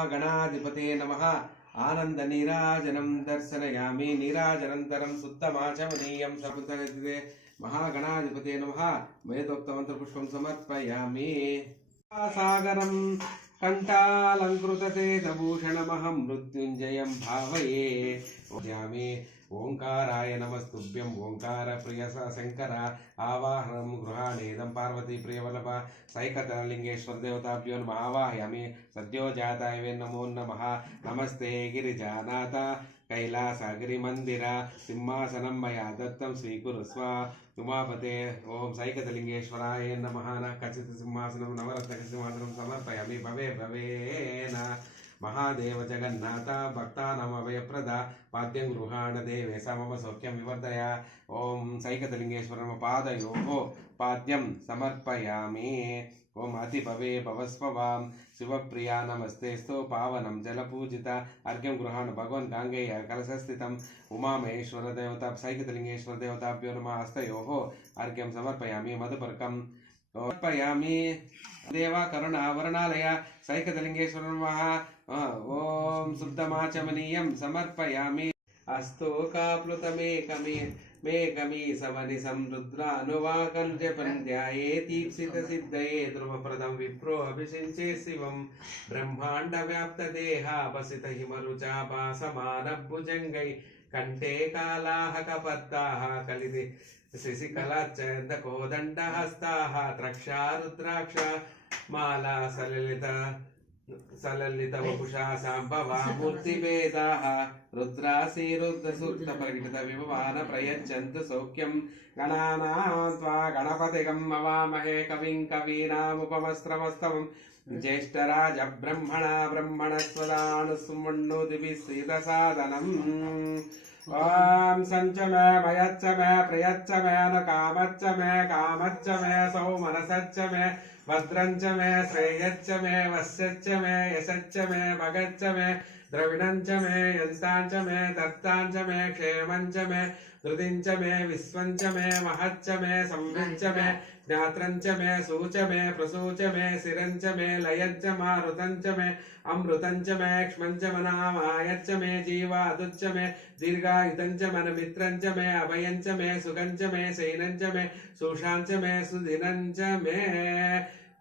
महागणाधिपते नमः आनंद नीराजनं दर्शनयामि नीराजनन्तरं शुद्धमाचमनीयं सपुतरतिते महागणाधिपते नमः वेदोक्तमन्त्रपुष्पं समर्पयामि सागरं कंठालंकृतशेषभूषणमहं मृत्युंजयं भावये ओंकाराय नमस्तुभ्यं ओंकार प्रिय शंकर आवाहनं गृहाणेदं पार्वती प्रियवल्लभ सैकतलिंगेश्वर देवताभ्यो नमः आवाहयामि सद्यो जाताय वे नमो नमः नमस्ते गिरिजानाथ कैलासगिरिमन्दिर सिंहासनं मया दत्तं स्वीकुरुस्व उमापते ओं सैकतलिंगेश्वराय नमः न कचित् सिंहासनं नवरत्नसिंहासनं समर्पयामि भवे भवेन महादेव जगन्नाथ भक्तानामभयप्रद पाद्यं गृहाण देवे मम सौख्यं विवर्धय ओं सैकतलिंगेश्वर पादयोः पाद्यं समर्पयामि ओं अतिभवे भवस्ववां शिवप्रिया नमस्तेस्तु पावनं जलपूजित अर्घ्यं गृहाण भगवन् गाङ्गेय कलशस्थितम् उमामहेश्वर देवता सैकतलिंगेश्वर देवताभ्यो नमः हस्तयोः अर्घ्यं समर्पयामि मधुपर्कं समर्पयामि देवा करुणावरणालय सैकतलिंगेश्वर नमः ओं शुद्धमाचमनीयं समर्पयामि अस्तु काप्लुतमेकमी सवनिसं रुद्रानुवाकल्यपन्ध्याये दीप्सितसिद्धये ध्रुवप्रदं विप्रो अभिषिञ्चे शिवं ब्रह्माण्डव्याप्तदेहापसित हिमरुचाभासमानभुजङ्गै कण्ठे कालाहकपद्दाः कलिदि शिशिकलाच्चन्दकोदण्डहस्ताः द्रक्षा रुद्राक्ष माला सललित वपुषा सांभवा मूर्तिभेदाः रुद्रासी रुद्रसूक्तपरिकृत विभवान प्रयच्छन्तु सौख्यं गणानां त्वा गणपतिगं अवामहे कविं कवीनामुपमस्त्रमस्तमं ज्येष्ठराज ब्रह्मणा ब्रह्मणस्वदानुसुमण्णुदिभिः श्रीदसादनम् ओं संच मे भयच्च मे प्रियच्च मे न कामच्च मे सौमनसच्च मे भद्रंच मे श्रेयच्च मे वस्यच्च मे यशच्च मे भगच्च मे द्रविणंच मे यन्तांच मे दत्तांच मे क्षेमंच मे धृतिंच मे विश्वंच मे महच्च मे संविच्च मे ज्ञात्रंच मे सूच मे प्रसूच मे सिरंच मे लयच्च मारुतंच मे अमृतंच मे क्ष्मंच मनामायच्च मे जीवादुच्च मे दीर्घायुतंच मनमित्रंच मे अभयंच मे सुगंच मे शयनंच मे सुशांच मे सुदिनंच मे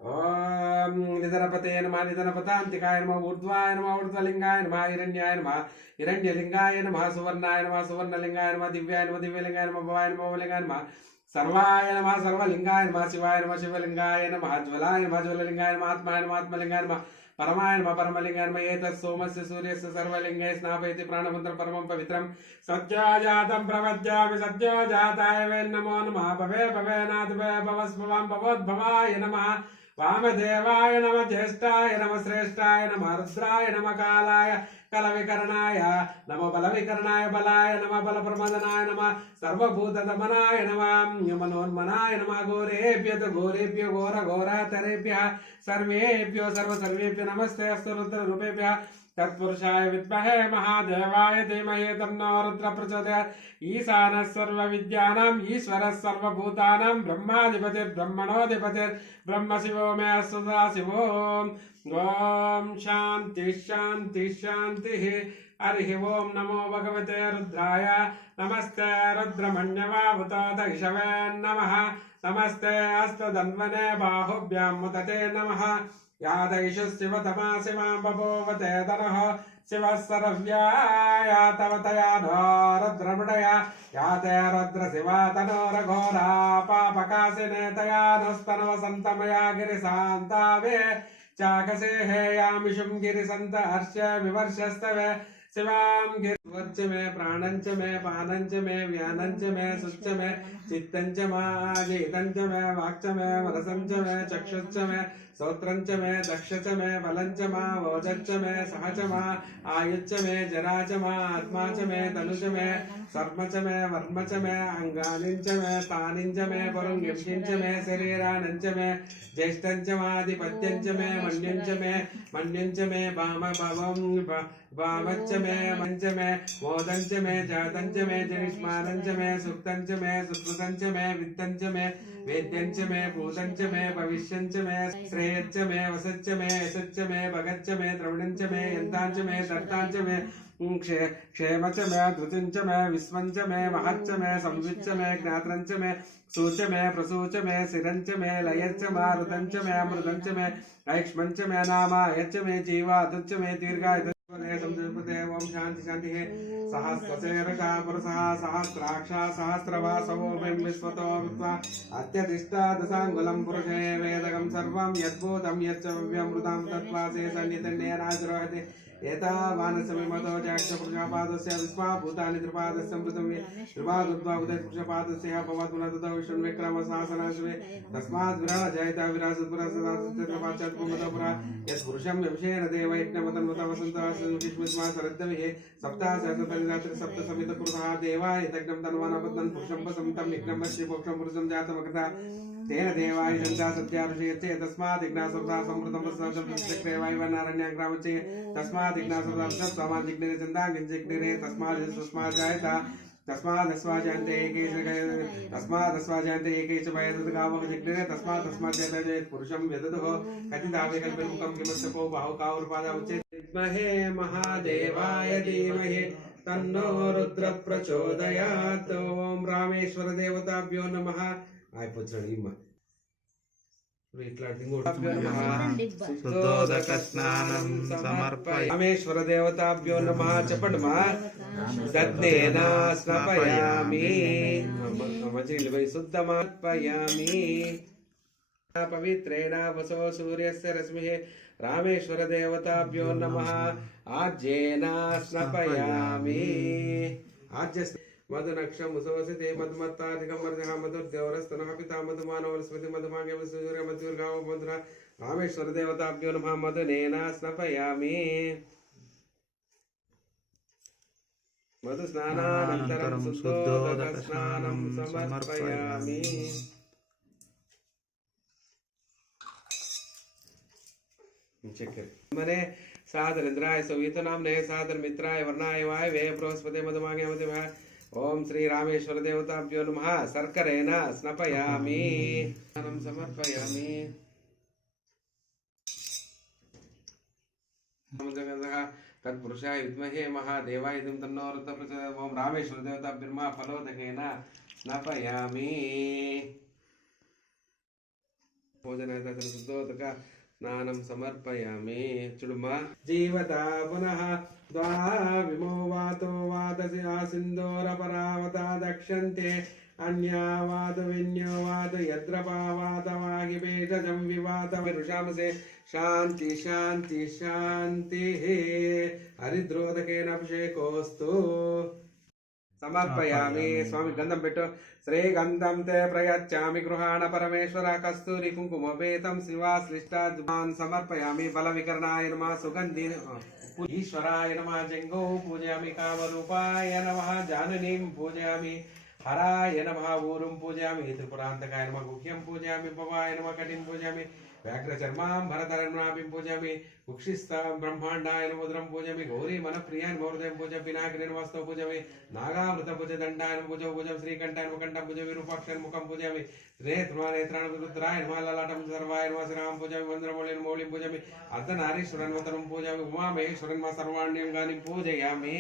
ओम निधनपते नमः निधनपतान्तिकाय नमः ऊर्ध्वाय नमः ऊर्ध्वलिंगाय नमः हिरण्याय नमः हिरण्यलिंगाय नमः सुवर्णाय नमः सुवर्णलिंगाय नमः दिव्याय नमः दिव्यलिंगाय नमः भवाय नमः भवलिंगाय नमः सर्वाय नमः सर्वलिंगाय नमः शिवाय नमः शिवलिंगाय नमः ज्वलाय नमः ज्वललिंगाय नमः आत्माय नमः आत्मलिंगाय नमः परमाय नमः परमलिंगाय नमः एतत् सोमस्य सूर्यस्य सर्वलिंगैः स्नापयति प्राणमन्त्रं परमं पवित्रं सद्योजातं प्रवद्यामि सद्योजाताय वे नमो नमः भवे भवेनाथ भवस्भवां भवोद्भवाय नमः वामदेवाय नमः ज्येष्ठाय नमः श्रेष्ठाय नमः रुद्राय नमः कालाय कलविकरणाय नमः बलविकरणाय बलाय नमः बलप्रमदनाय नमः सर्वभूतदमनाय नमः मनोन्मनाय नमः घोरेभ्यो घोरघोरतरेभ्यः सर्वेभ्यो सर्वेभ्यो नमस्ते अस्तु रुद्ररूपेभ्यः तत्पुरुषाय विद्महे महादेवाय धीमहि तन्नो रुद्रः प्रचोदयात् ईशानः सर्वविद्यानाम् ईश्वरः सर्वभूतानां ब्रह्माधिपतिर्ब्रह्मणोऽधिपतिर्ब्रह्म शिवो मे सदा शिवो ओम शांति शांति शांति हरि ओम नमो भगवते रुद्राय नमस्ते रुद्रमण्यवाभूतोदयिषवे नमः नमस्ते अस्तधन्वने बाहुभ्यां मुदते नमः यादैषु शिवतमा शिवां बभूवते तनः शिवः सरव्याया तव तया नो रुद्रमृडया याते रुद्र शिवा तनोरघोरा पापकाशिने तया नस्तनवसन्तमया गिरिशान्तावे चाकसे हेयामिषुं गिरिसन्त हर्ष विवर्षस्तवे शिवां गिरिवर्च मे प्राणंच मे पानंच मे व्यानंच मे सुच्च मे चित्तंच माजीतंच मे वाक्च मे मनसंच मे चक्षुश्च मे श्रोत्रंच मे दक्षच मे बलंच मा वोजच्च मे सहच मा आयुच्च मे जराच मा आत्मा च मे तनुच मे सर्म च मे वर्म च मे अंगानिंच मे तानिंच मे पुरुंगिंच मे शरीरानंच मे ज्येष्ठंच माधिपत्यंच मे मन्युंच मे भाम भवं वामच्च मे मंच मे मोदंच मे जातंच मे जनिष्मानंच मे सुक्तंच मे सुकृतंच मे वित्तंच मे वेद्यंच मे भूतंच मे भविष्यंच मे श्रेयच्च मे वसच्च मे यशच्च मे भगच्च मे द्रविणंच मे यन्तांच मे दत्तांच मे क्षेमच मे धृतिंच मे विश्वंच मे महच्च मे संविच्च मे ज्ञात्रंच मे सूच मे प्रसूच मे सिरंच मे लयच्च मारुतंच मे अमृतंच मे ऐक्ष्मंच मे नामायच्च मे जीवादुच्च मे दीर्घाय ओम शांति शांति है सहस्रशेरषा पुरुषः सहस्राक्षा सहस्रवासवो विश्वतो विद्वा अत्यतिष्ठा दशाङ्गुलं पुरुषे वेदकं सर्वं यद्भूतं यच्च व्यमृतं तत्त्वासे सन्निधन्येनाद्रोहते एतावानसमिमतो जाक्षपुरुषपादस्य विश्वाभूतानि त्रिपादस्य मृतं त्रिपादुद्वा उदयपुरुषपादस्य भवत्पुनततो विष्णुविक्रमशासनस्वे तस्मात् विरहजयता विराजपुरस्सदाचित्रपाचत्पुमतपुरा यत्पुरुषं विषेण देवयज्ञमतन्वतवसन्तः शरद्दविः सप्ताहसहस्रतरिरात्रि सप्तसमितपुरुषः देवाय तग्नं तन्वानबद्धं पुरुषं वसन्तं यज्ञं वश्यमोक्षं पुरुषं जातमकृता तेन देवाय जनता सत्याभिषेचे तस्मात् यज्ञासुरता संवृतं वत्सचक्रेवायव नारण्याग्रामचे तस्मात् यज्ञासुरता सामाजिग्निरे चन्दाङ्गिञ्जिग्निरे तस्मात् जायता तस्मादस्वाजान्ते एकेश वयदगावः जिग्निरे तस्मात् जयत पुरुषं यदतुः कथितावे कल्पमुखं किमस्तको बाहुकावुर्पादा उच्यते विद्महे महादेवाय धीमहि तन्नो रुद्र प्रचोदयात् ओम रामेश्वर देवताभ्यो नमः అయిపోచ్చాడు శుద్ధోదక స్నానం సమర్పయామి రామేశ్వర దేవతాభ్యో నమః చెప్పండి మా దద్దేన స్నపయామి మంచినీళ్ళు శుద్ధమర్పయామి పవిత్రేణ వసో సూర్యస్య రశ్మిః రామేశ్వర దేవతాభ్యో నమః ఆజ్యేన స్నపయామి ఆజ్య मधुनक्षम मुसवसिते मधुमत्ताधिकं वर्धः मधुर्देवरस्तनः पिता मधुमानव वनस्पति मधुमागे सूर्य मधुर्गाव मधुरा रामेश्वर देवताभ्यो नमः मधुनेन स्नपयामि मधुस्नानानन्तरं शुद्धोदक स्नानं समर्पयामि मने सादरेन्द्राय सवितनाम्ने सादर मित्राय वर्णाय वायवे बृहस्पते मधुमागे मधुभः ओम श्री रामेश्वर देवताभ्यो नमः सर्करेण स्नपयामि समर्पयामि तत्पुरुषाय विद्महे महादेवाय तन्नो रुद्रः प्रचोदयात् ओम रामेश्वर देवताभ्यो नमः फलोदकेन स्नपयामि भोजनाय शुद्धोदक स्नानं समर्पयामि चुडुमा जीवता पुनः द्वाविमो वातो वादसि आसिन्दोरपरावता दक्षन्ते अन्यावाद विन्योवाद यद्रपावाद वागिभेषजं विवाद विरुषामसे शान्ति शान्ति शान्तिः हरिद्रोदकेन अभिषेकोऽस्तु समर्पयामि स्वामी गंधम पेट्टो श्री गंधम ते प्रयच्छामि गृहाण परमेश्वर कस्तूरी कुंकुमोपेतं शिवाश्लिष्टान् समर्पयामि बलविकरणाय नमः सुगंधि ईश्वराय नमः जंगो पूजयामि कामरूपाय नमः जाननीं पूजयामि हराय नमः ऊरुं पूजयामि त्रिपुरान्तकाय नमः गुह्यं पूजयामि भवाय नमः कटिं पूजयामि व्याघ्रचर्मां भरतरन्नाभिं पूजयामि उक्षिस्तां ब्रह्माण्डाय नमः उदरं पूजयामि गौरी मनप्रियान् महोदयं पूजयामि पिनाकिनीं वस्तु पूजयामि नागामृत पूजदण्डाय नमः पूजं श्रीकण्ठाय नमः कण्ठं पूजयामि विरूपाक्षाय मुखं पूजयामि नेत्राणि रुद्राय नमः ललाटं सर्वाय नमः श्रीराम पूजयामि वन्द्रमौलिं मौलिं पूजयामि अर्धनारीश्वरन् वतनं पूजयामि उमामहेश्वरन् सर्वाण्यं पूजयामि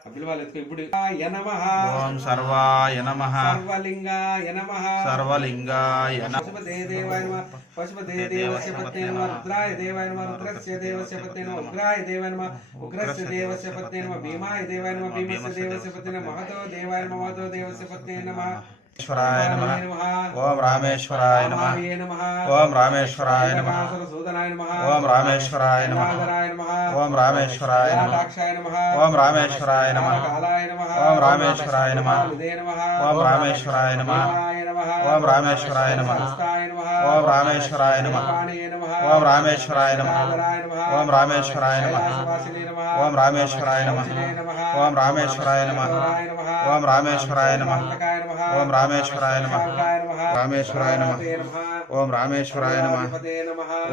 ओम सर्वाय नमः सर्वलिंगाय नमः सर्वलिंगाय नमः पशुपते देवाय नमः पशुपते देवस्य पत्ने नमः रुद्राय देवाय नमः रुद्रस्य देवस्य पत्ने नमः उग्राय देवाय नमः उग्रस्य देवस्य पत्ने नमः भीमाय देवाय नमः भीमस्य देवस्य पत्ने नमः महतो देवाय नमः महतो देवस्य पत्ने नमः रामेश्वराय नमः ओम रामेश्वराय नमः ओम रामेश्वराय नमः ओम रामेश्वराय नमः ओम रामेश्वराय नमः ओम रामेश्वराय नमः ओम रामेश्वराय नमः ओम रामेश्वराय नमः ओम रामेश्वराय नमः ओम रामेश्वराय नमः ओम रामेश्वराय नमः ओम रामेश्वराय नमः ओम रामेश्वराय नमः ओम रामेश्वराय नमः ओम रामेश्वराय नमः ओम रामेश्वराय नमः రామేశ్వరాయ నమః ఓం రామేశ్వరాయ నమః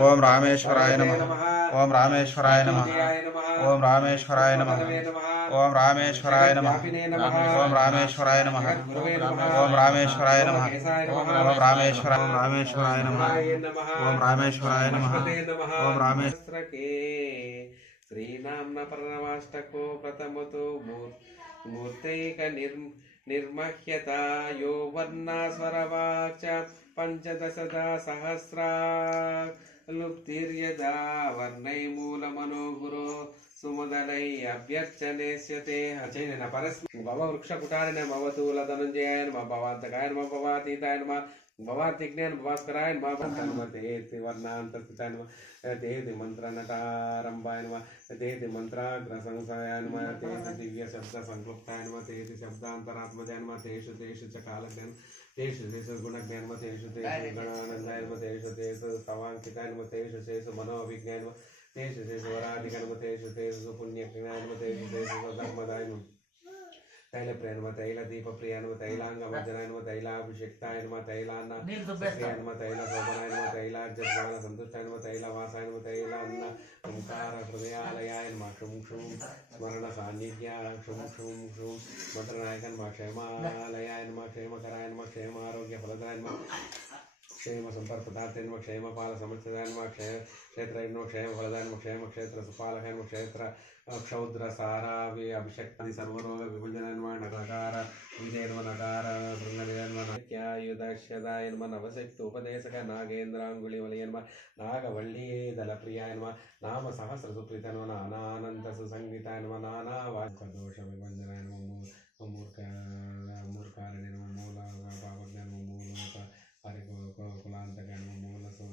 ఓం రామేశ్వరాయ నమః ఓం రామేశ్వరాయ నమః ఓం రామేశ్వరాయ నమః ఓం రామేశ్వరాయ నమః ఓం రామేశ్వరాయ నమః ఓం రామేశ్వరాయ నమః ఓం రామేశ్వరాయ నమః ఓం రామేశ్వరాయ నమః ఓం రామేశ్వరకే శ్రీనామ్న పరమాష్టకో ప్రథమతో మూర్తైక నిర్మహ్యత యో వర్ణాస్వరవాచ పంచదశదా సహస్రా లుప్తిర్యదా వర్ణై మూలమనో గురో సుముదలై అభ్యర్చనేస్యతే అచైన పరస్మి భవ వృక్ష కుటారిణ భవతు లధనంజయాయ నమః భవాంతకాయ నమః భవాతీతాయ నమః భవాతిజ్ఞాన భాస్కరాయ నమః తేతి వర్ణాంతస్థితాయ నమః తేతి మంత్రనటారంభాయ నమః తేతి మంత్రాగ్ర సంశయాయ నమః తేతి దివ్య శబ్ద సంక్లుప్తాయ నమః తేతి శబ్దాంతరాత్మజాయ నమః తేషు తేషు చ కాలజ్ఞానం తేషు తేషు గుణజ్ఞాన నమః తేషు తేషు గణానందాయ నమః తేషు తేషు తవాంకితాయ నమః తేషు తేషు మనోవిజ్ఞాన నమః తేషు తేషు వరాధిక నమః తేషు తేషు పుణ్యజ్ఞాన నమః తేషు తేషు ధర్మదాయ నమః तैल प्रिय नमः तैल दीप प्रिय नमः तैलांग वज्राय नमः तैलाभिषिक्ताय नमः तैलान्न प्रिय नमः तैल शोभनाय नमः तैलाज्ञान संतुष्टाय नमः तैलवासाय नमः तैलान्न ओंकार हृदयालयाय नमः क्षुं क्षुं स्मरण सान्निध्या क्षुं क्षुं क्षुं मंत्रनायक नमः क्षेमालयाय नमः क्षेमकराय नमः क्षेम आरोग्य फलदाय नमः क्षेम संपर्क पदार्थ नमः क्षेम पाल समर्थदाय नमः क्षेत्र नमः क्षेम फलदाय नमः क्षेम क्षेत्र सुपालकाय नमः क्षेत्र क्षौद्र सारावि अभिषक्ति सर्वरोग विभजनाय नमः नकार विजय नमः नकार भृंगनिलय नमः नाट्यायुधश्यदाय नमः नवशक्ति उपदेशक नागेन्द्रांगुलिवलय नमः नागवल्लिये दलप्रियाय नमः नाम सहस्र सुप्रीताय नमः नानानंत सुसंगीताय नमः नाना वाक्यदोष विभजनाय नमः मूर्खारण्य नमः मूल पावज्ञान नमः मूल कुलांतकाय नमः मूल सुर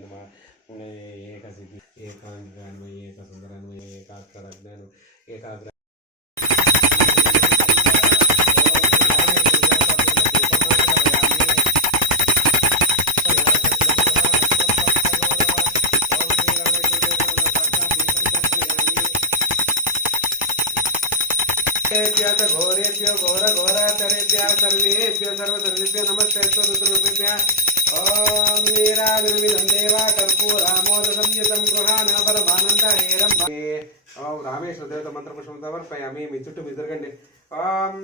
नमः एक सिद्धि एकांगान्व एक सुंदरान्व एकाक्षरज्ञान एकाग्र घोरेभ्यो घोर घोराचरेभ्यः सर्वेभ्यो सर्वसर्वेभ्यो नमस्ते रुद्ररूपेभ्यः ओम नीराविर्मिदं देवा कर्पूरामोद संयुतं गृहाण परमानंद हेरं ओम रामेश्वर देवता मंत्र पुष्पं समर्पयामि మీ చుట్టూ విదరగండి ఓం